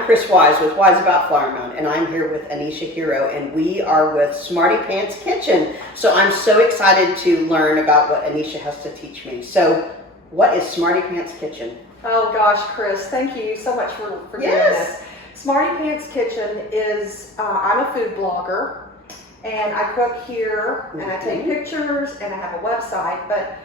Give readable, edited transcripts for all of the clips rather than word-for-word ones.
I'm Chris Wise with Wise About Flower Mound, and I'm here with Anecia Hero, and we are with Smarty Pants Kitchen. So I'm so excited to learn about what Anecia has to teach me. So what is Smarty Pants Kitchen? Oh gosh, Chris, thank you so much for doing this. Smarty Pants Kitchen is, I'm a food blogger, and I cook here, and I take pictures, and I have a website, but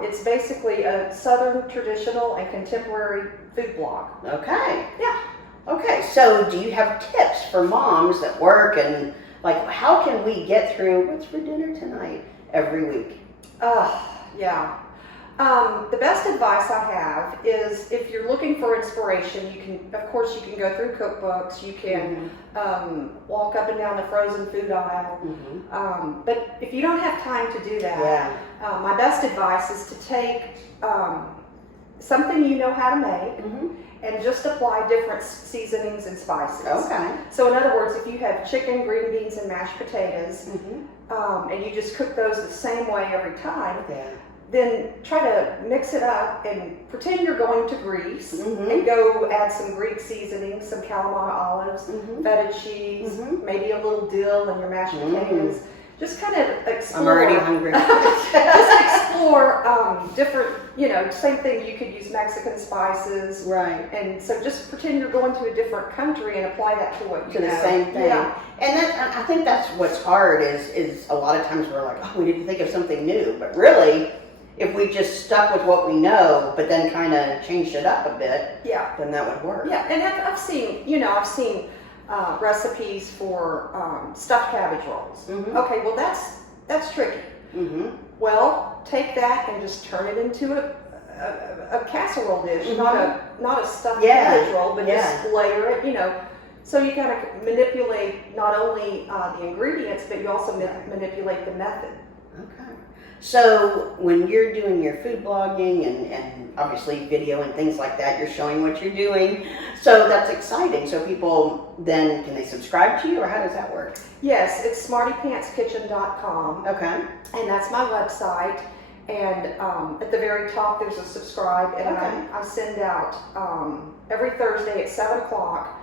it's basically a Southern traditional and contemporary food blog. Okay. Yeah. Okay, so do you have tips for moms that work and like how can we get through what's for dinner tonight every week? Yeah. The best advice I have is if you're looking for inspiration, you can, of course, you can go through cookbooks, you can walk up and down the frozen food aisle, but if you don't have time to do that, my best advice is to take something you know how to make and just apply different seasonings and spices. Okay. So in other words, if you have chicken, green beans, and mashed potatoes, and you just cook those the same way every time, then try to mix it up and pretend you're going to Greece and go add some Greek seasoning, some Kalamata olives, feta cheese, maybe a little dill in your mashed potatoes. Just kind of explore. I'm already hungry. Just explore different, same thing, you could use Mexican spices. Right. And so just pretend you're going to a different country and apply that to what you know. To the same thing. Yeah. And I think that's what's hard is a lot of times we're like, oh, we need to think of something new. But really, if we just stuck with what we know, but then kind of changed it up a bit, then that would work. Yeah, and I've seen recipes for stuffed cabbage rolls. Okay, well that's tricky. Well, take that and just turn it into a casserole dish, not a stuffed cabbage roll, but just layer it. So you kind of manipulate not only the ingredients, but you also manipulate the method. Okay. So when you're doing your food blogging and obviously video and things like that, you're showing what you're doing. So that's exciting. So people then, can they subscribe to you or how does that work? Yes, it's smartypantskitchen.com. Okay. And that's my website. And at the very top there's a subscribe, and I send out every Thursday at 7 o'clock,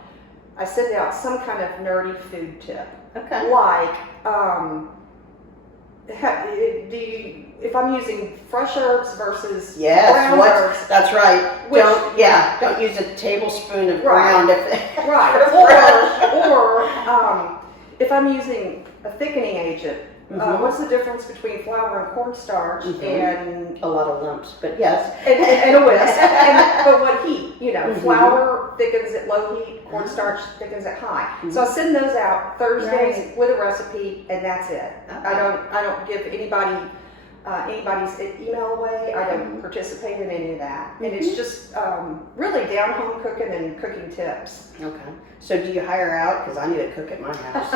I send out some kind of nerdy food tip. Okay. Like, if I'm using fresh herbs versus brown herbs. That's right. Don't use a tablespoon of ground. Or if I'm using a thickening agent, what's the difference between flour and cornstarch and a lot of lumps, but yes, and a whisk. But what heat? Flour thickens at low heat, cornstarch thickens at high. So I send those out Thursdays with a recipe, and that's it. I don't give anybody's email away. I don't participate in any of that, and it's just really down home cooking and cooking tips. Okay. So do you hire out? Because I need a cook at my house.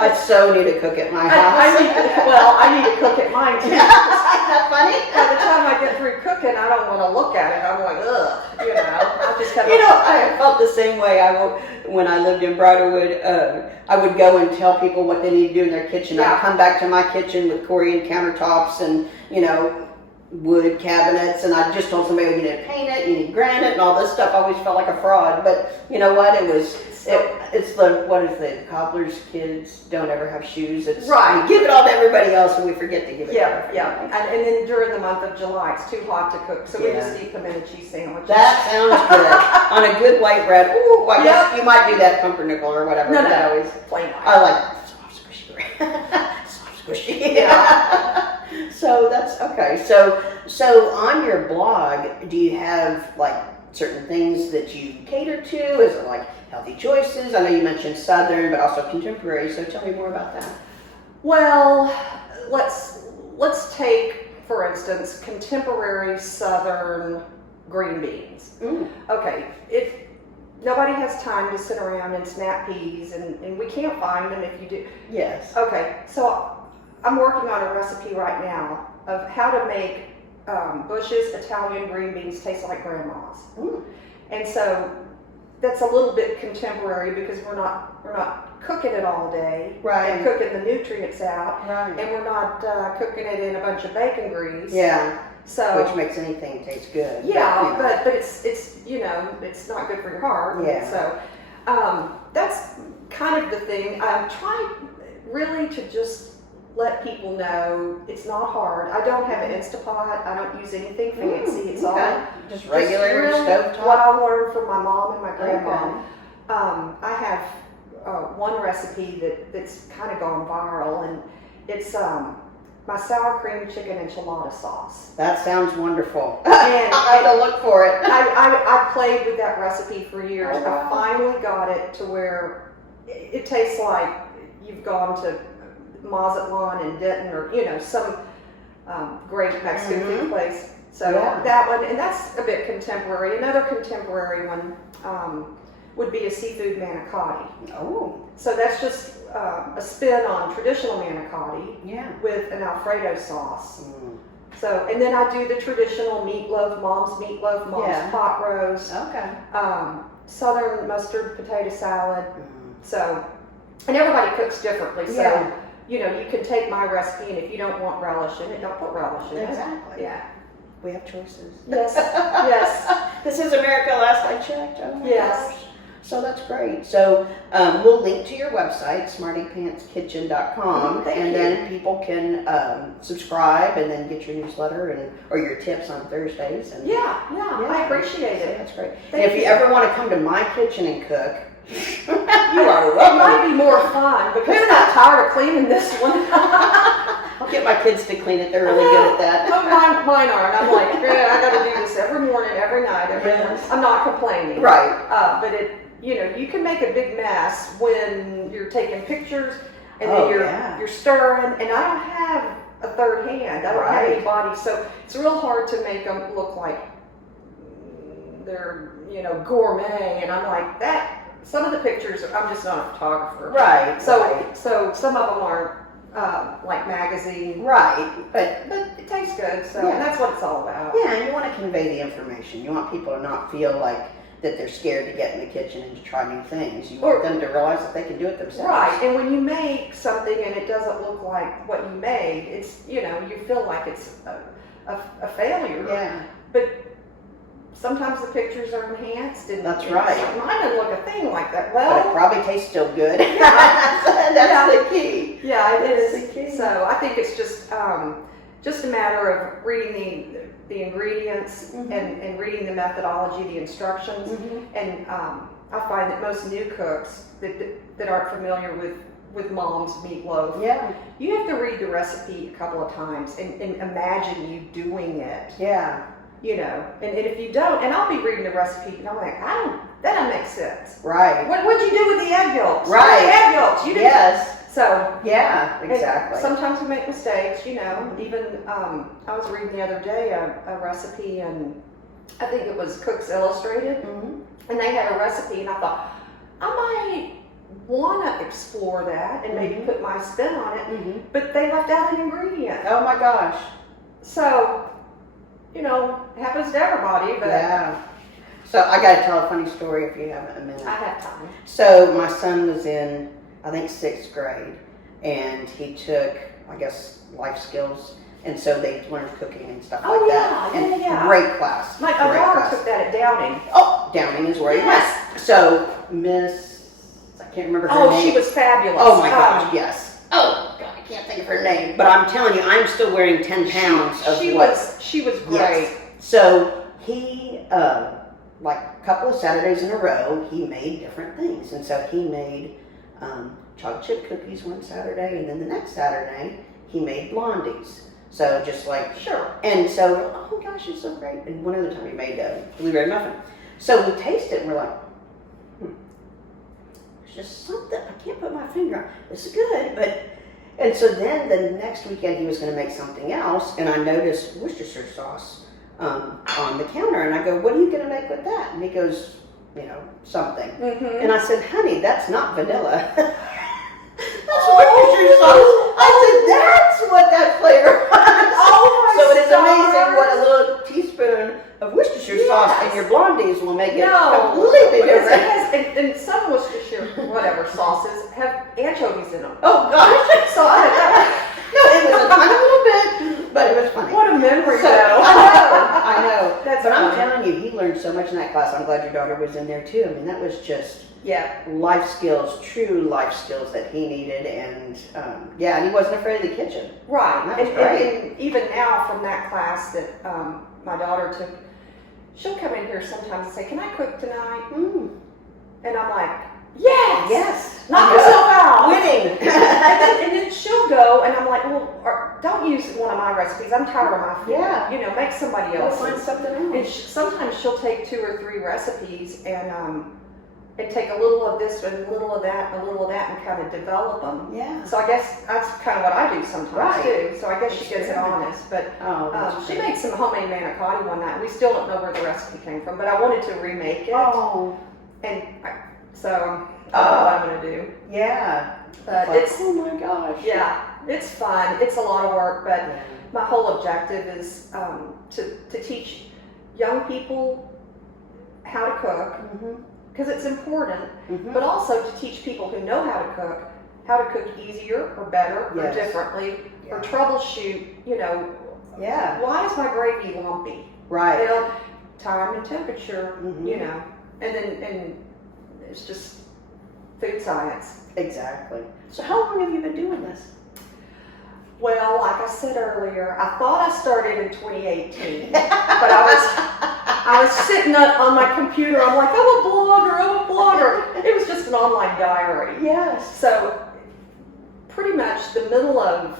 I so need a cook at my house. I need to cook at mine too. Isn't that funny? By the time I get through cooking, I don't want to look at it. I'm like, ugh, I just have I felt the same way. When I lived in Bridlewood, I would go and tell people what they need to do in their kitchen. I'd come back to my kitchen with Corian countertops and, wood cabinets, and I just told somebody, you need to paint it, you need granite, and all this stuff. I always felt like a fraud, but you know what? It's the cobbler's kids don't ever have shoes. It's we give it all to everybody else, and we forget to give it. And then during the month of July, it's too hot to cook, so we just eat pimento cheese sandwiches. That sounds good on a good white bread. Ooh, I guess you might do that pumpernickel or whatever. No, always plain white. I like soft squishy bread. Soft squishy. Yeah. So that's okay. So on your blog, do you have like certain things that you cater to? Is it like healthy choices? I know you mentioned Southern, but also contemporary. So tell me more about that. Well, let's take, for instance, contemporary Southern green beans. Okay, nobody has time to sit around and snap peas, and we can't find them if you do. Yes. Okay, so I'm working on a recipe right now of how to make Bush's Italian green beans taste like grandma's. And so that's a little bit contemporary because we're not cooking it all day and cooking the nutrients out, and we're not cooking it in a bunch of bacon grease. So which makes anything taste good. yeah, but, you know. but it's you know, it's not good for your heart. Yeah. So that's kind of the thing. I'm trying really to just let people know it's not hard. I don't have an Instapot. I don't use anything fancy. It's okay. all just regular really stovetop. what I learned from my mom and my grandma. Okay. I have one recipe that's kind of gone viral, and it's my sour cream chicken enchilada sauce. That sounds wonderful. And I'll have to look for it. I played with that recipe for years. Oh, wow. I finally got it to where it tastes like you've gone to Mazatlan and Denton, or you know, some great Mexican food place. So Yeah. that one, and that's a bit contemporary. Another contemporary one would be a seafood manicotti. Oh, So that's just a spin on traditional manicotti yeah. with an Alfredo sauce. Mm. So, and then I do the traditional meatloaf, mom's Yeah. pot roast, Okay. southern mustard potato salad. Mm. So, and everybody cooks differently. So, Yeah. you know, you can take my recipe, and if you don't want relish in it, don't put relish in it. Exactly. Yeah. We have choices. Yes. Yes. This is America last I checked. Oh my Yes. gosh. So that's great. So we'll link to your website, smartypantskitchen.com, Thank and you. then people can subscribe and then get your newsletter and or your tips on Thursdays. And Yeah. I appreciate so it. that's great. Thank And if you you. ever want to come to my kitchen and cook, you are It welcome. might be more fun because I'm not tired of cleaning this one. I'll get my kids to clean it. They're really good at that. Oh, mine aren't. I'm like, yeah, I got to do this every morning, every night, every morning. Yes. I'm not complaining. Right. But it, you know, you can make a big mess when you're taking pictures and Oh, then you're stirring. And I don't have a third hand. I don't have Right. anybody, so it's real hard to make them look like they're, you know, gourmet. And I'm like that. Some of the pictures, I'm just not a photographer. Right. So, right. so some of them aren't like magazine. Right. But But it tastes good, so Yeah. and that's what it's all about. yeah, and you want to convey the information. You want people to not feel like that they're scared to get in the kitchen and to try new things. You want them to realize that they can do it themselves. Right, and when you make something and it doesn't look like what you made, it's, you know, you feel like it's a failure. Yeah. But sometimes the pictures are enhanced, and That's it's right. like, mine doesn't look a thing like that. But it Well, probably tastes still good. Yeah. That's the key. yeah, it That's is. the key. So I think it's just a matter of reading the ingredients Mhm. and reading the methodology, the instructions. Mhm. And I find that most new cooks that aren't familiar with mom's meatloaf, Yeah. you have to read the recipe a couple of times and imagine you doing it, Yeah. you know. And if you don't, and I'll be reading the recipe and I'm like, that doesn't make sense. Right. What'd you do with the egg yolks? Right. The egg yolks. You didn't. Yes. So Yeah. and Exactly. sometimes we make mistakes, you know. Even I was reading the other day a recipe, and I think it was Cook's Illustrated. Mhm. And they had a recipe, and I thought, I might want to explore that and maybe Mhm. put my spin on it, Mhm. but they left out an ingredient. Oh my gosh. So, you know, it happens to everybody, but Yeah. So I got to tell a funny story if you have a minute. I have time. So my son was in, I think, 6th grade, and he took, I guess, life skills, and so they learned cooking and stuff Oh, like yeah, that. yeah, And yeah. Great class. My great daughter class. took that at Downing. Oh, Downing is where he went. Yes. So Miss, I can't remember her Oh, name. she was fabulous. Oh my gosh, yes. Oh God, I can't think of her name. But I'm telling you, I'm still wearing 10 pounds of She what. was great. Yes. So he, like a couple of Saturdays in a row, he made different things. And so he made chocolate chip cookies one Saturday, and then the next Saturday, he made blondies. So just like, Sure. and so, oh gosh, it's so great. And one other time he made a blueberry muffin. So we taste it and we're like, there's just something, I can't put my finger on. It's good, but, and so then the next weekend he was going to make something else, and I noticed Worcestershire sauce on the counter, and I go, what are you going to make with that? And he goes, you know, something. Mm-hmm. And I said, honey, that's not vanilla. That's Worcestershire sauce. I said, that's what that flavor was. Oh, So it is stars. amazing what a little teaspoon of Worcestershire sauce in your blondies will make it completely because different. it has, and some Worcestershire, whatever sauces have anchovies in them. Oh gosh. So I No, it was a tiny little bit, but it was funny. what a memory So, though. I know. That's but I'm funny. telling you, he learned so much in that class. I'm glad your daughter was in there too. I mean, that was just life skills, true life skills that he needed. And and he wasn't afraid of the kitchen. Right. That was great. And even now from that class that my daughter took, she'll come in here sometimes and say, "Can I cook tonight?" And I'm like, "Yes! Yes! Knock yourself out!" Winning! and then she'll go, and I'm like, "Well, don't use one of my recipes. I'm tired of my food. Yeah. You know, make somebody Go else's." find something And else. sometimes she'll take 2 or 3 recipes and take a little of this and a little of that and a little of that and kind of develop them. Yeah. So I guess that's kind of what I do sometimes Right. too. So I guess she gets it Experiment. honest. But Oh, she made some homemade manicotti one night. We still don't know where the recipe came from, but I wanted to remake it. And so that's what I'm going to do. Yeah. But Like, it's, oh my gosh. it's fun. It's a lot of work, but my whole objective is to teach young people how to cook, because it's important, but also to teach people who know how to cook easier or better or differently, or troubleshoot, you know, why is my gravy lumpy? Right. You know, time and temperature, you know, and it's just food science. Exactly. So how long have you been doing this? Well, like I said earlier, I thought I started in 2018, but I was sitting on my computer. I'm like, I'm a blogger. It was just an online diary. Yes. So pretty much the middle of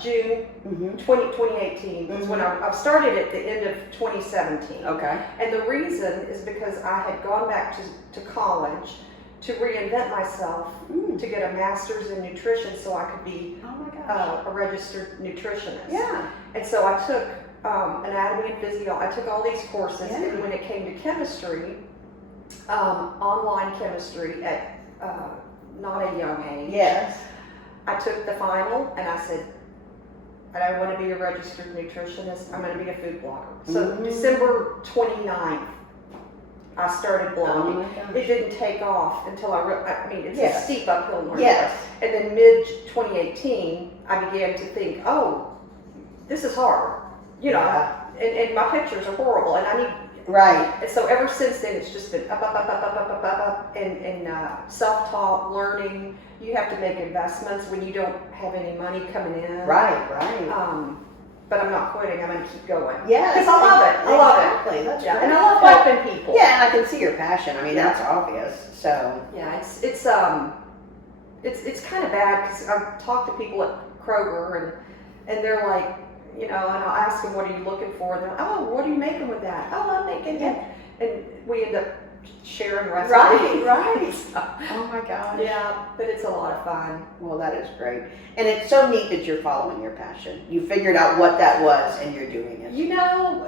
June 2018 is when I started at the end of 2017. Okay. And the reason is because I had gone back to college to reinvent myself to get a master's in nutrition so I could be a registered nutritionist. Yeah. And so I took anatomy and physiology. I took all these courses, and when it came to chemistry, online chemistry at not a young age. Yes. I took the final and I said, I don't want to be a registered nutritionist. I'm going to be a food blogger. So December 29th, I started blogging. Oh my gosh. It didn't take off until I mean, it's a steep uphill learning. Yes. And then mid-2018, I began to think, oh, this is hard. You know, and my pictures are horrible, and I need... Right. And so ever since then, it's just been up, and self-taught learning. You have to make investments when you don't have any money coming in. Right. But I'm not quitting. I'm going to keep going. Yes. Because I love it. I love it. Exactly. That's Yeah, great. and I love helping people. Yeah, and I can see your passion. I mean, that's obvious. So. Yeah, it's kind of bad because I've talked to people at Kroger and they're like, you know, and I'll ask them, what are you looking for? And they're like, oh, what are you making with that? Oh, I'm making it. And we end up sharing recipes. Right. Oh my gosh. Yeah, but it's a lot of fun. Well, that is great. And it's so neat that you're following your passion. You figured out what that was and you're doing it. You know,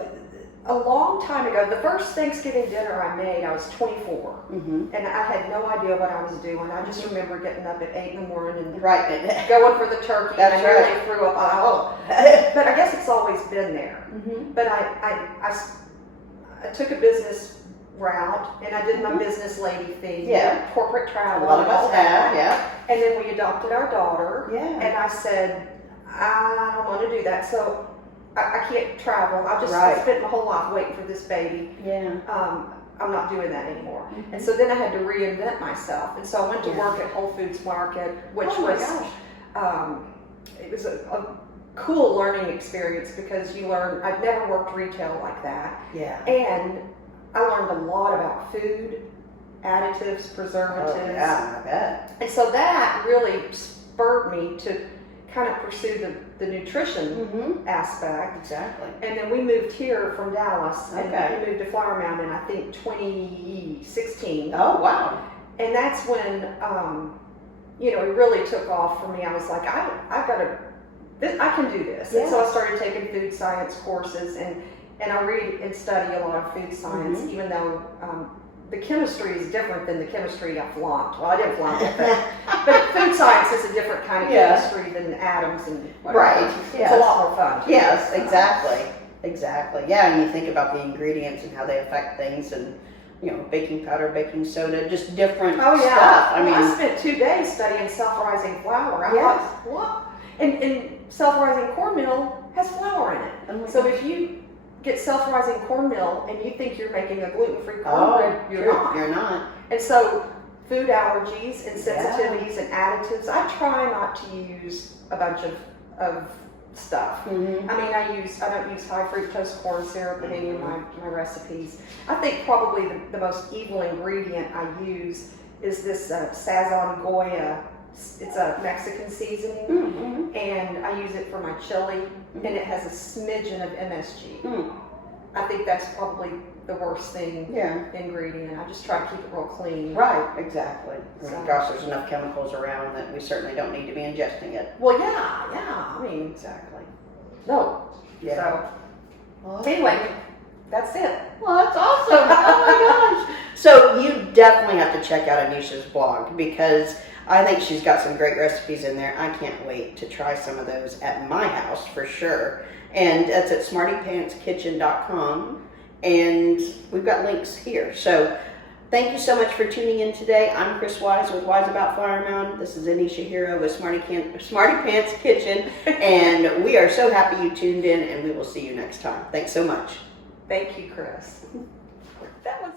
a long time ago, the first Thanksgiving dinner I made, I was 24. And I had no idea what I was doing. I just remember getting up at 8 in the morning and going for the turkey. That's and I nearly threw up. But I guess it's always been there. But I took a business route and I did my business lady thing. Corporate travel. A lot of us have, And then we adopted our daughter. Yeah. And I said, I don't want to do that. So I can't travel. I spent my whole life waiting for this baby. I'm not doing that anymore. And so then I had to reinvent myself. And so I went to work at Whole Foods Market, which it was a cool learning experience because you learn. I'd never worked retail like that. And I learned a lot about food, additives, preservatives. Oh, yeah, I bet. And so that really spurred me to kind of pursue the nutrition aspect. Exactly. And then we moved here from Dallas, and Okay. we moved to Flower Mound in, I think, 2016. Oh, wow. And that's when, you know, it really took off for me. I was like, I can do this. And so I started taking food science courses, and I read and study a lot of food science, even though the chemistry is different than the chemistry I flunked. Well, I didn't flunk it, but food science is a different kind of chemistry than atoms and whatever. Right. It's a lot more fun. Yes, exactly. Yeah, and you think about the ingredients and how they affect things, and you know, baking powder, baking soda, just different stuff. I mean, I spent 2 days studying self-rising flour. I thought, what? And self-rising cornmeal has flour in it. Oh my So gosh. if you get self-rising cornmeal and you think you're making a gluten-free Oh, cornbread, you're not. You're not. And so food allergies and sensitivities and additives, I try not to use a bunch of stuff. Mm-hmm. I mean, I don't use high fructose corn syrup in any of my recipes. I think probably the most evil ingredient I use is this Sazon Goya. It's a Mexican seasoning, Mm-hmm. and I use it for my chili, and it has a smidgen of MSG. Mm. I think that's probably the worst thing Yeah. ingredient. I just try to keep it real clean. Right, exactly. Oh So- my gosh, there's enough chemicals around that we certainly don't need to be ingesting it. Well, yeah. I mean, Exactly. no. Yeah. So Well, anyway, that's it. well, that's awesome. Oh my gosh. So you definitely have to check out Anecia's blog because I think she's got some great recipes in there. I can't wait to try some of those at my house for sure. And that's at smartypantskitchen.com. And we've got links here. So thank you so much for tuning in today. I'm Chris Wise with Wise About Flower Mound. This is Anecia Hero with Smarty Pants Kitchen. And we are so happy you tuned in, and we will see you next time. Thanks so much. Thank you, Chris. That was